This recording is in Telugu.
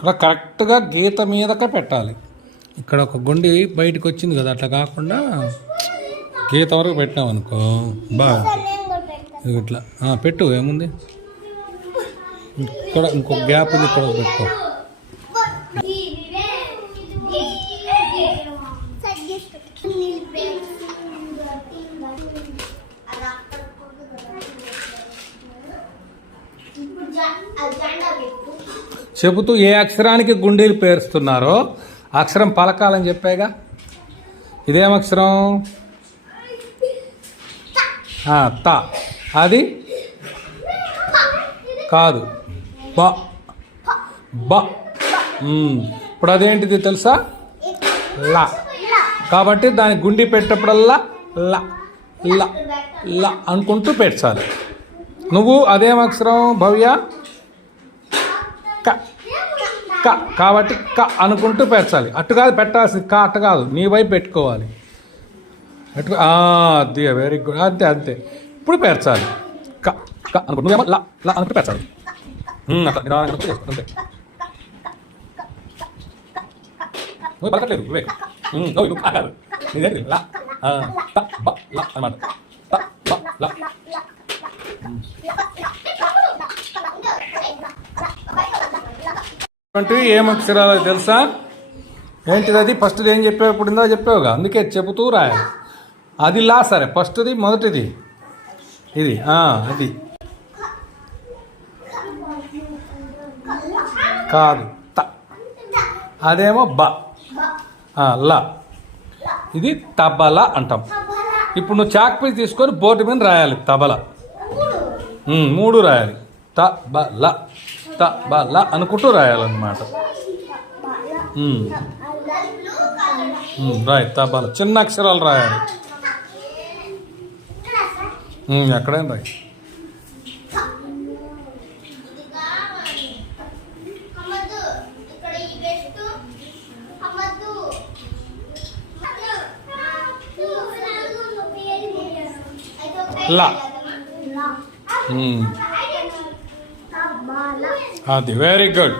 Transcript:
ఇక్కడ కరెక్ట్గా గీత మీదకే పెట్టాలి. ఇక్కడ ఒక గుండి బయటకు వచ్చింది కదా, అట్లా కాకుండా గీత వరకు పెట్టామనుకో బాగా ఇట్లా పెట్టు. ఏముంది ఇక్కడ ఇంకో గ్యాప్ ఉంది, ఇక్కడ పెట్టుకో. చెబుతూ ఏ అక్షరానికి గుండీలు పేరుస్తున్నారో అక్షరం పలకాలని చెప్పాగా. ఇదేం అక్షరం? త. అది కాదు, బ. బ. ఇప్పుడు అదేంటిది తెలుసా? లా. కాబట్టి దాని గుండి పెట్టేప్పుడల్లా లా లా లా అనుకుంటూ పెట్టాలి. నువ్వు అదేం అక్షరం భవ్య? క. క. కాబట్టి క అనుకుంటూ పెట్టాలి. అటు కాదు పెట్టాల్సింది, క అటు కాదు, నీ వైపు పెట్టుకోవాలి. అది వెరీ గుడ్. అంతే అంతే. ఇప్పుడు పెంచాలి. క క అనుకుంటు, నువ్వేమో లా లా అనుకుంటూ పెంచాలి. అట్లా నిదానంగా అంతే. నువ్వు పలకట్లేదు, నువ్వే నువ్వు కాదు, నీదే లా త బ లా అన్నమాట. త బ లా. ఏం అక్షరాలు తెలుసా? ఏంటిది అది? ఫస్ట్ది ఏం చెప్పావు? ఇప్పుడు ఇందా చెప్పావుగా, అందుకే చెబుతూ రాయాలి. అది లా. సరే, ఫస్ట్ది మొదటిది ఇది అది కాదు, త. అదేమో బ, లా. ఇది తబల అంటాం. ఇప్పుడు నువ్వు చాక్ పీస్ తీసుకొని బోర్డు మీద రాయాలి. తబల 3 రాయాలి. త బ ల, త బ ల అనుకుంటూ రాయాలన్నమాట. రాయ్ తబల. చిన్న అక్షరాలు రాయాలి. ఎక్కడైనా రాయి. లా. అది వెరీ గుడ్.